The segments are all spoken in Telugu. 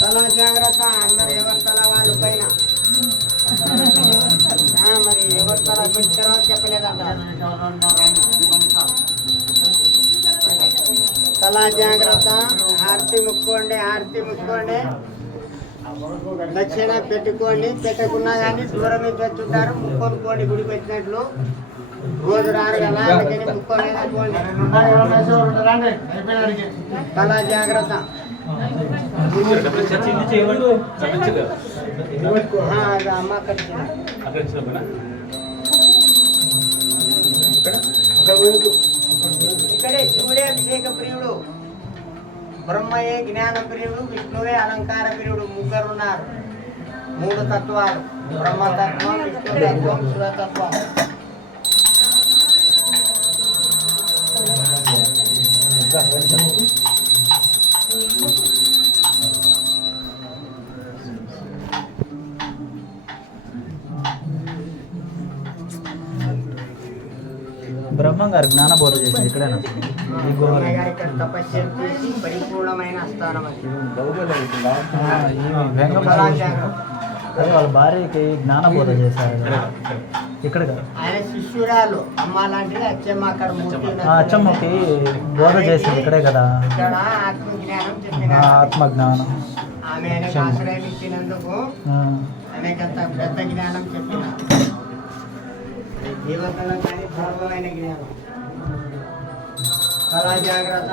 తల జాగ్రత్త అందరు ఎవరి తల వాళ్ళు పైన మరి ఎవరి తల పెట్టారో చెప్పలేదంట. తల జాగ్రత్త. ఆర్తి ముక్కోండి, ఆర్తి ముక్కోండి. దక్షిణ పెట్టుకోండి, పెట్టకున్నా కానీ దూరం నుంచి వచ్చుంటారు. ముక్కొనుకోండి గుడికి వచ్చినట్లు. రోజు రారు కదా అందుకని ముక్కోలేదనుకోండి. తల జాగ్రత్త. అమ్మ ఇక్కడే శివుడే అభిషేక ప్రియుడు, బ్రహ్మయే జ్ఞాన ప్రియుడు, విష్ణువే అలంకార ప్రియుడు. ముగ్గురున్నారు. మూడు తత్వాలు: బ్రహ్మతత్వం, విష్ణుతత్వం, శివతత్వం. బ్రహ్మంగారు జ్ఞానబోధ చేసింది ఇక్కడేనా? తపస్సు చేసి పరిపూర్ణమైన స్థానం వాళ్ళ భార్యకి జ్ఞానబోధ చేశారు ఇక్కడ. ఆయన శిష్యురాలు అమ్మ లాంటిది అచ్చమ్మ. అక్కడ అచ్చమ్మకి బోధ చేసింది ఇక్కడే కదా. ఇక్కడ ఆత్మజ్ఞానం చెప్పిన, ఆత్మజ్ఞానం. ఆమె ఆశ్రయం ఇచ్చినందుకు అనేకంత పెద్ద జ్ఞానం చెప్పిన. జీవితంలో కానీ పూర్వమైన జ్ఞానం. చాలా జాగ్రత్త.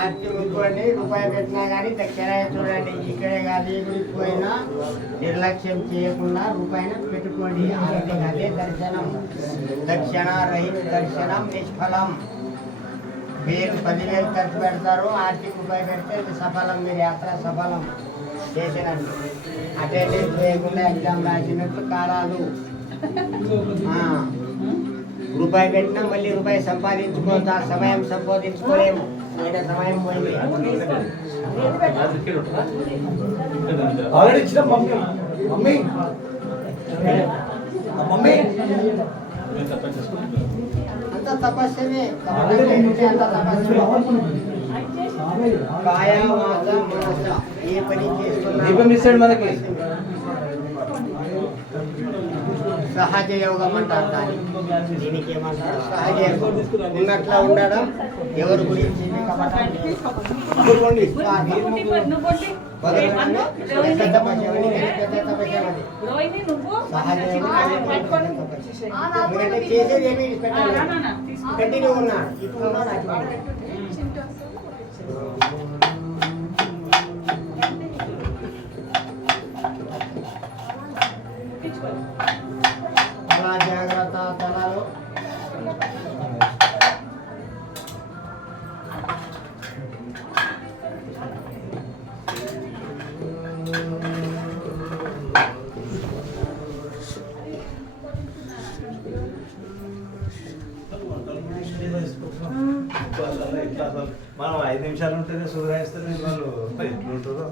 ఆర్తి ముక్కోండి. రూపాయి పెట్టినా కానీ దక్షిణ చూడండి. ఇక్కడే కాదు, ఈ గుడికి పోయినా నిర్లక్ష్యం చేయకుండా రూపాయిని పెట్టుకోండి. అదే దర్శనం. దక్షిణ రహిత దర్శనం నిష్ఫలం. మీరు 10,000 ఖర్చు పెడతారు, ఆర్తికి రూపాయి పెడితే ఇది సఫలం. మీరు యాత్ర సఫలం చేసినట్టు. అటెండెన్స్ చేయకుండా ఎగ్జామ్ రాసినట్లు కారాదు. రూపాయి పెట్టినా మళ్ళీ రూపాయి సంపాదించుకోవద్దు. సమయం సంపాదించుకోలేము. పోయిన సమయం పోయింది. అంత తపస్సునే. అంత తపస్సు. కాయ వాచ మనస ఏ పని చేస్తున్నా సహజ యోగం అంటారు దాన్ని. దీనికి ఏమంటారు? సహజ యోగం. ఉన్నట్లా ఉండడం. ఎవరి గురించి చేసేది ఏమీ కంటిన్యూ ఉన్నాడు. ఇప్పుడు తల జాగ్రత్త. తలలో మనం 5 నిమిషాలు ఉంటేనే సూర్యాస్తమే వాళ్ళు ఎట్లుంటుందో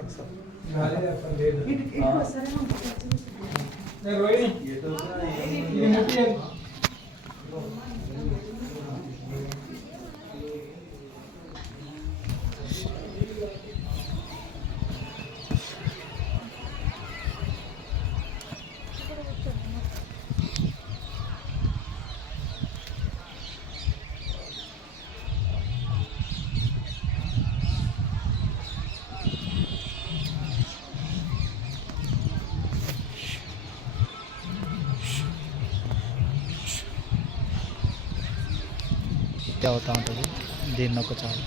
అవుతూ ఉంటుంది. దీన్ని ఒక చాలు.